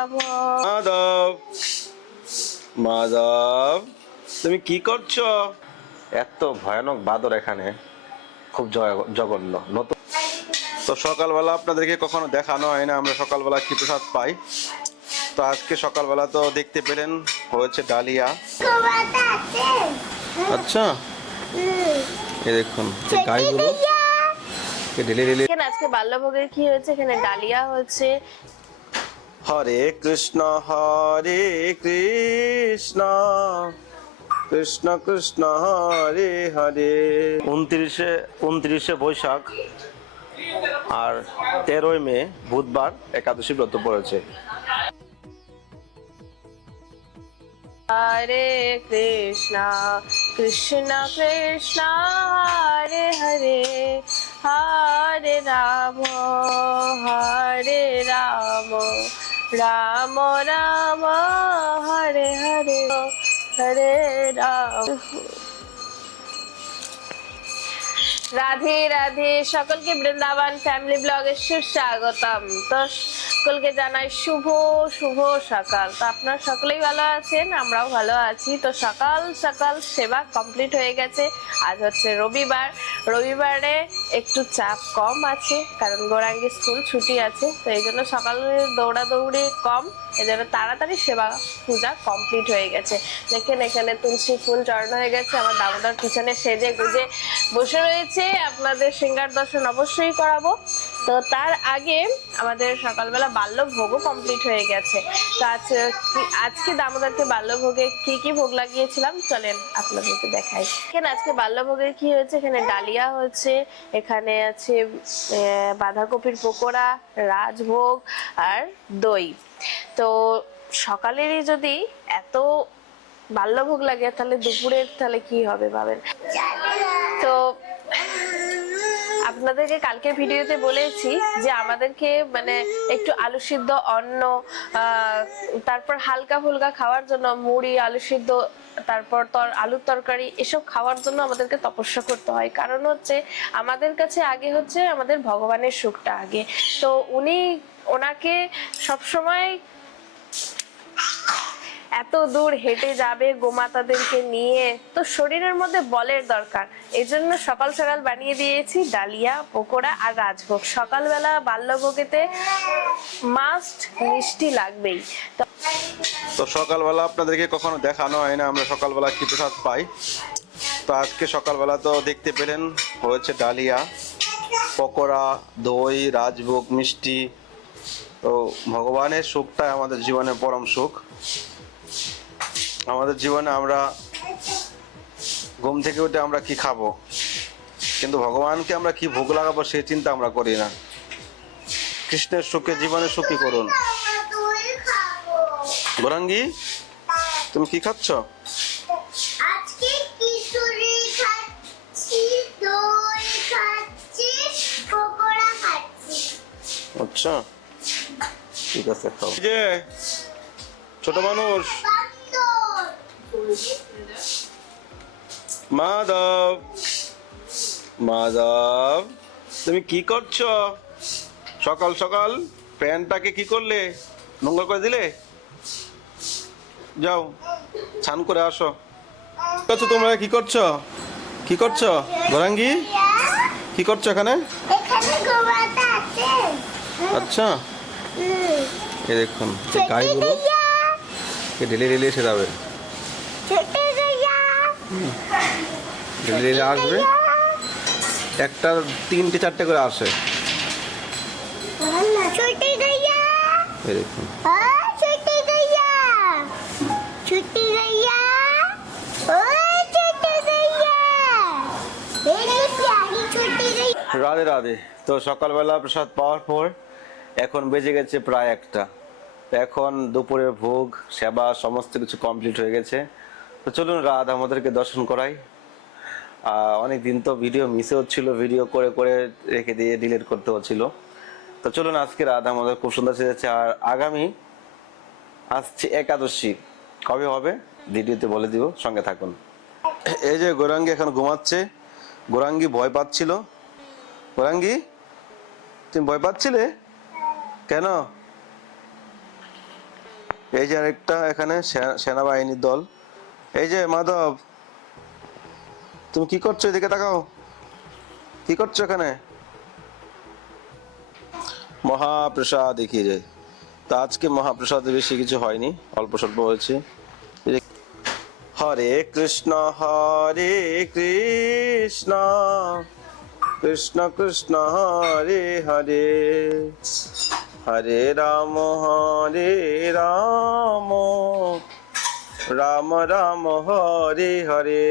রাম। মাধব, মাধব, তুমি কি করছো? এত ভয়ানক বাদর এখানে, খুব জঘন্য। নতুন তো সকালবেলা আপনাদেরকে কখনো দেখানো হয় না আমরা সকালবেলা কি প্রসাদ পাই। তো আজকে সকালবেলা তো দেখতে পেলেন হয়েছে ডালিয়া। আচ্ছা, এই দেখুন গাইগুলো ঢেলে ঢেলে। এখানে আজকে বাল্যভোগের কি হয়েছে, এখানে ডালিয়া হয়েছে। হরে কৃষ্ণ কৃষ্ণ কৃষ্ণ হরে হরে। 29শে বৈশাখ আর 13ই মে বুধবার একাদশী ব্রত পড়েছে। হরে কৃষ্ণ কৃষ্ণ কৃষ্ণ হরে হরে, হরে রাম হরে রাম, রাম রাম হরে হরে, হরে রাম। রাধে রাধে, সকলকে বৃন্দাবন ফ্যামিলি ব্লগে সুস্বাগতম। তো সকলকে জানাই শুভ শুভ সকাল। তো আপনারা সকলেই ভালো আছেন, আমরাও ভালো আছি। তো সকাল সকাল সেবা কমপ্লিট হয়ে গেছে। আজ হচ্ছে রবিবার, রবিবারে একটু চাপ কম আছে, কারণ গৌরাঙ্গী স্কুল ছুটি আছে। তো এই জন্য সকালে দৌড়াদৌড়ি কম, এই জন্য তাড়াতাড়ি সেবা পূজা কমপ্লিট হয়ে গেছে। দেখেন এখানে তুলসী ফুল চড়ানো হয়ে গেছে, আমার দামোদর পিছনে সেজে গুজে বসে রয়েছে। আপনাদের সিঙ্গার দর্শন অবশ্যই করাবো। তো তার আগে আমাদের সকালবেলা বাল্যভোগও কমপ্লিট হয়ে গেছে। তো আজকে দামোদরকে বাল্যভোগে কি কি ভোগ লাগিয়েছিলাম চলেন আপনাদেরকে দেখাই। এখানে আজকে বাল্যভোগের কি হয়েছে, এখানে ডালিয়া হয়েছে, এখানে আছে বাঁধাকপির পকোড়া, রাজভোগ আর দই। তো সকালেরই যদি এত বাল্যভোগ লাগে, তাহলে দুপুরের তাহলে কি হবে ভাবেন। তো আপনাদেরকে কালকের ভিডিওতে বলেছি যে আমাদেরকে মানে একটু আলু সিদ্ধ অন্ন, তারপর হালকা ফুলকা খাওয়ার জন্য মুড়ি, আলু সিদ্ধ, তারপর আলুর তরকারি, এসব খাওয়ার জন্য আমাদেরকে তপস্যা করতে হয়। কারণ হচ্ছে আমাদের কাছে আগে হচ্ছে আমাদের ভগবানের সুখটা আগে। তো ওনাকে সবসময় এত দূর হেঁটে যাবে গোমাতাদেরকে নিয়ে, তো শরীরের মধ্যে বলের দরকার। এই জন্য সকাল সকাল বানিয়ে দিয়েছি ডালিয়া, পকোড়া আর রাজভোগ। সকালবেলা বাল্যভোগেতে মাস্ট মিষ্টি লাগবেই। তো সকালবেলা আপনাদেরকে কখনো দেখানো হয় না আমরা সকালবেলা কি প্রসাদ পাই। তো আজকে সকালবেলা তো দেখতে পেলেন হয়েছে ডালিয়া, পকোড়া, দই, রাজভোগ, মিষ্টি। তো ভগবানের সুখটাই আমাদের জীবনের পরম সুখ। আমাদের জীবনে আমরা ঘুম থেকে উঠে আমরা কি খাবো, কিন্তু ভগবানকে আমরা কি ভোগ লাগাবো সেই চিন্তা আমরা করি না। কৃষ্ণের সুখে জীবনের সুখী করুন। গৌরাঙ্গী, তুমি কি খাচ্ছ? আজকে খিচুড়ি খাচ্ছি, দই খাচ্ছি, পকোড়া খাচ্ছি। আচ্ছা, ঠিক আছে, খাও। যে ছোট মানুষ মাধব, মাধব, তুমি কি করছো? সকাল সকাল প্যান্টটাকে কি করলে, নোংরা করে দিলে? যাও স্নান করে আসো। তোমরা কি করছো? কি করছো গৌরাঙ্গী? কি করছো এখানে? এখানে গোমাতা আছে। আচ্ছা, এই দেখুন গাইগুলো ঢেলে ঢেলে এসে যাবে, ঢেলে ঢেলে আসবে। একটা 3টে 4টে করে আসে। এই দেখুন রাধে রাধে। তো সকালবেলা প্রসাদ পাওয়ার পর এখন বেজে গেছে প্রায় 1টা। এখন দুপুরের ভোগ সেবা সমস্ত কিছু কমপ্লিট হয়ে গেছে। তো চলুন রাধা আমাদেরকে দর্শন করাই। অনেক দিন তো ভিডিও মিসে হচ্ছিল, ভিডিও করে করে রেখে দিয়ে ডিলিট করতে হচ্ছিল। তো চলুন আজকে রাধা আমাদের খুব সুন্দর সেজেছে। আর আগামী আসছে একাদশী, কবে হবে ভিডিওতে বলে দিব, সঙ্গে থাকুন। এই যে গৌরাঙ্গী এখন ঘুমাচ্ছে। গৌরাঙ্গী ভয় পাচ্ছিল। গৌরাঙ্গী, তুমি ভয় পাচ্ছিলে কেন? এই যে আরেকটা এখানে সেনাবাহিনীর দল। এই যে মাধব, তুমি কি করছো? এদিকে তাকাও, কি করছো এখানে? মহাপ্রসাদ দেখিয়ে যায়। তো আজকে মহাপ্রসাদে বেশি কিছু হয়নি, অল্প স্বল্প হয়েছে। হরে কৃষ্ণ কৃষ্ণ কৃষ্ণ হরে হরে, হরে রাম রাম রাম হরে হরে।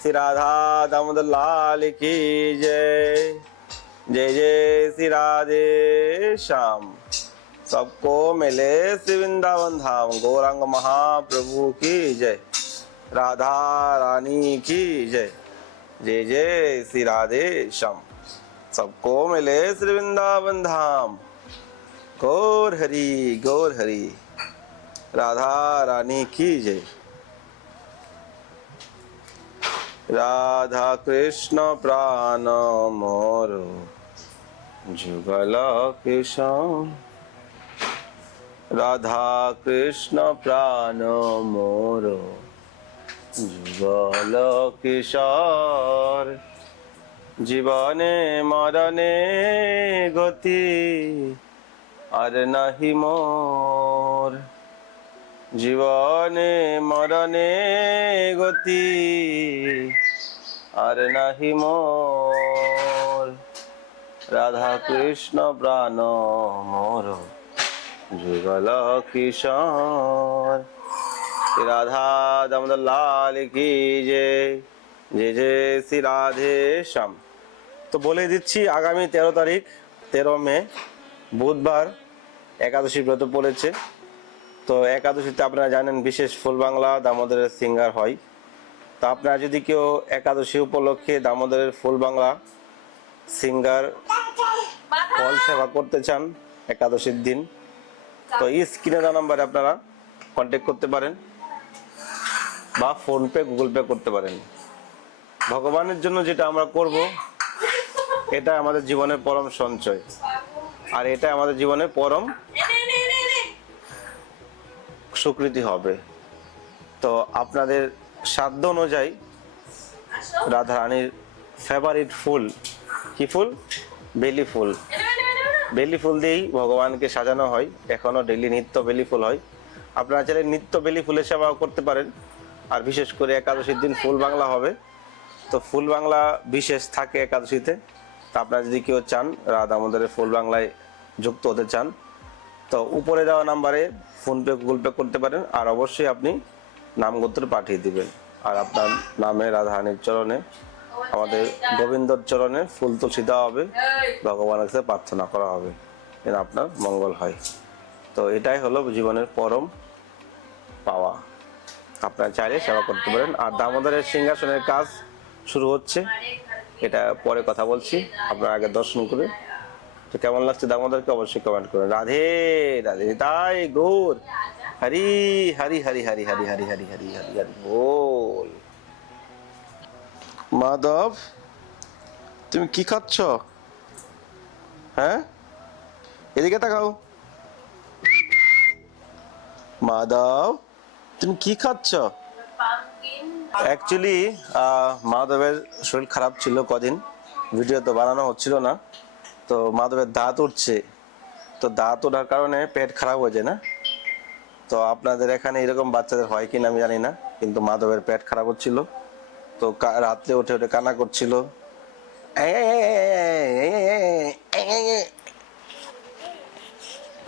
श्री राधा दामोदर लाल की जय। जय जय श्री राधे श्याम। सबको मिले श्री वृंदावन धाम, गौरांग महाप्रभु की जय, राधा रानी की जय। जय जय श्री राधे श्याम। सबको मिले श्री वृंदावन धाम, गौर हरि, राधा रानी की जय। राधा कृष्ण प्राण मोर, जुगल किशोर। राधा कृष्ण प्राण मोर, जुगल किशोर। जीवने मरणे गति আর নাহি মোর, জীবনে মরণে গতি আর নাহি মোর। রাধা কৃষ্ণ প্রাণ মোর, যুগল কিশোর। রাধা দামোদর লাল কি জয়। জয় জয় শ্রী রাধে শ্যাম। তো বলে দিচ্ছি, আগামী 13 তারিখ 13 মে বুধবার একাদশী ব্রত পড়েছে। তো একাদশীতে আপনারা জানেন বিশেষ ফুল বাংলা দামোদরের সিঙ্গার হয়। তো আপনারা যদি কেউ একাদশী উপলক্ষে দামোদরের ফুল বাংলা সিঙ্গার ফল সেবা করতে চান একাদশীর দিন, তো এই স্ক্রিনে দেওয়া নাম্বারে আপনারা কন্ট্যাক্ট করতে পারেন বা ফোনপে গুগল পে করতে পারেন। ভগবানের জন্য যেটা আমরা করব, এটা আমাদের জীবনের পরম সঞ্চয়, আর এটা আমাদের জীবনের পরম স্বীকৃতি হবে। তো আপনাদের সাধ্য অনুযায়ী রাধা রানীর ফেভারিট ফুল, কি ফুল? বেলি ফুল। বেলি ফুল দিয়েই ভগবানকে সাজানো হয়, এখনো ডেইলি নিত্য বেলি ফুল হয়। আপনারা চাইলে নিত্য বেলি ফুলের সেবা করতে পারেন। আর বিশেষ করে একাদশীর দিন ফুল বাংলা হবে, তো ফুল বাংলা বিশেষ থাকে একাদশীতে। তা আপনারা যদি কেউ চান রাধা দামোদরের ফুল বাংলায় যুক্ত হতে চান, তো উপরে দেওয়া নাম্বারে ফোনপে গুগল পে করতে পারেন। আর অবশ্যই আপনি নামগোত্র পাঠিয়ে দিবেন। আর আপনার নামে রাধারানীর চরণে, আমাদের গোবিন্দর চরণে ফুল তুলসী দেওয়া হবে, ভগবানের কাছে প্রার্থনা করা হবে যেন আপনার মঙ্গল হয়। তো এটাই হলো জীবনের পরম পাওয়া। আপনারা চাইলে সেবা করতে পারেন। আর দামোদরের সিংহাসনের কাজ শুরু হচ্ছে, এটা পরে কথা বলছি, আপনারা আগে দর্শন করে। তো কেমন লাগছে দামোদরকে অবশ্যই কমেন্ট করুন। রাধে রাধে তাই গৌর হরি হরি হরি হরি হরি হরি হরি হরি হরি হরি বল। মাধব, তুমি কি খাচ্ছ? হ্যাঁ, এদিকে তাকাও। মাধব, তুমি কি খাচ্ছ? অ্যাকচুয়ালি মাধবের শরীর খারাপ ছিল কদিন, ভিডিও তো বানানো হচ্ছিল না। তো মাধবের দাঁত উঠছে, তো দাঁত ওঠার কারণে পেট খারাপ হয়ে যায় না? তো আপনাদের এখানে এরকম বাচ্চাদের হয় কিনা আমি জানি না, কিন্তু মাধবের পেট খারাপ হচ্ছিল। তো রাত্রে উঠে উঠে কান্না করছিল।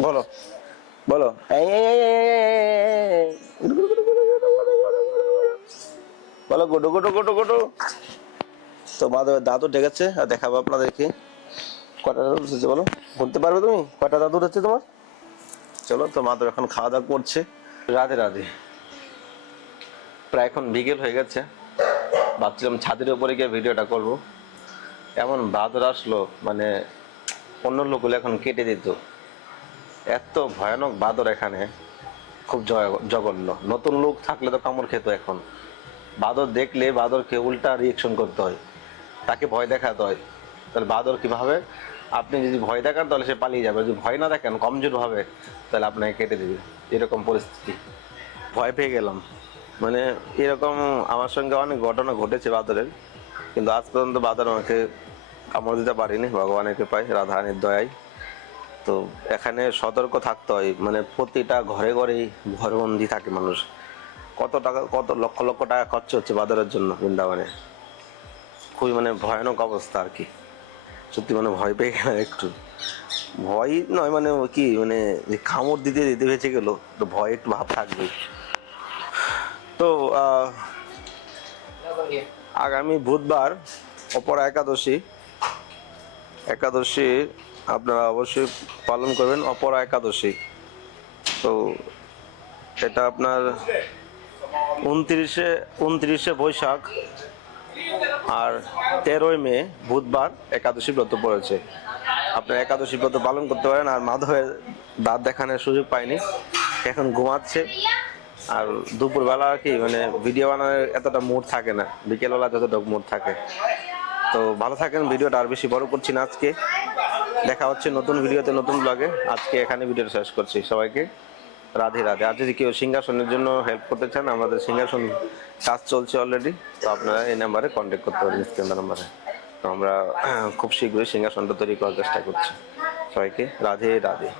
বলো বলো, বলো গোটো গোটো গোটো গোটো। তো মাধবের দাঁত উঠে গেছে, আর দেখাবো আপনাদেরকে কটা দাঁত উঠেছে। বলো, বলতে পারবে তুমি কটা দাঁত উঠেছে তোমার? চলো, তো মাধব এখন খাওয়া দাওয়া করছে। রাধে রাধে। প্রায় এখন বিকেল হয়ে গেছে, ভাবছিলাম ছাদের উপরে গিয়ে ভিডিওটা করব। এমন বাদর আসলো, মানে অন্য লোকগুলো এখন কেটে দিত। এত ভয়ানক বাদর এখানে, খুব জঘন্য। নতুন লোক থাকলে তো কামড় খেত। এখন বাদর দেখলে বাদরকে উল্টা রিয়েকশন করতে হয়, তাকে ভয় দেখাতে হয়। তাহলে বাদর কিভাবে আপনি যদি ভয় দেখান তাহলে সে পালিয়ে যাবে, যদি ভয় না দেখেন কমজোর হবে তাহলে আপনাকে কেটে দেবে, এরকম পরিস্থিতি। ভয় পেয়ে গেলাম, মানে এরকম আমার সঙ্গে অনেক ঘটনা ঘটেছে বাদরের, কিন্তু আজ পর্যন্ত বাদর আমাকে কামড় দিতে পারিনি ভগবানের কৃপায়, রাধারানীর দয়ায়। তো এখানে সতর্ক থাকতে হয়, মানে প্রতিটা ঘরে ঘরেই ঘরবন্দি থাকে মানুষ। কত টাকা, কত লক্ষ লক্ষ টাকা খরচ হচ্ছে বাদরের জন্য বৃন্দাবনে। খুবই মানে ভয়ানক অবস্থা আর কি। সত্যি মানে ভয় পেয়ে গেলাম একটু। ভয় নয় মানে ও কি মানে যে কামড় দিতে দিতে বেঁচে গেল, তো ভয় একটু ভাব থাকবেই। তো আগামী বুধবার অপরা একাদশী, একাদশী আপনারা অবশ্যই পালন করবেন, অপরা একাদশী। তো এটা আপনার 29শে বৈশাখ আর 13ই মে বুধবার একাদশী ব্রত পড়েছে। আপনার একাদশী ব্রত পালন করতে পারেন। আর মাধবের দাঁত দেখানোর সুযোগ পাইনি, এখন ঘুমাচ্ছে। আর দুপুরবেলা আর কি মানে ভিডিও বানানোর এতটা মুড থাকে না, বিকেলবেলা যতটা মুড থাকে। তো ভালো থাকেন, ভিডিওটা আর বেশি বড় করছি না আজকে। দেখা হচ্ছে নতুন ভিডিওতে, নতুন ব্লগে। আজকে এখানে ভিডিওটা শেষ করছি। সবাইকে রাধে রাধে। আর যদি কেউ সিংহাসনের জন্য হেল্প করতে চান, আমাদের সিংহাসন কাজ চলছে অলরেডি, তো আপনারা এই নাম্বারে কন্ট্যাক্ট করতে পারেন, স্ক্রিন নাম্বারে। তো আমরা খুব শীঘ্রই সিংহাসনটা তৈরি করার চেষ্টা করছি। সবাইকে রাধে রাধে।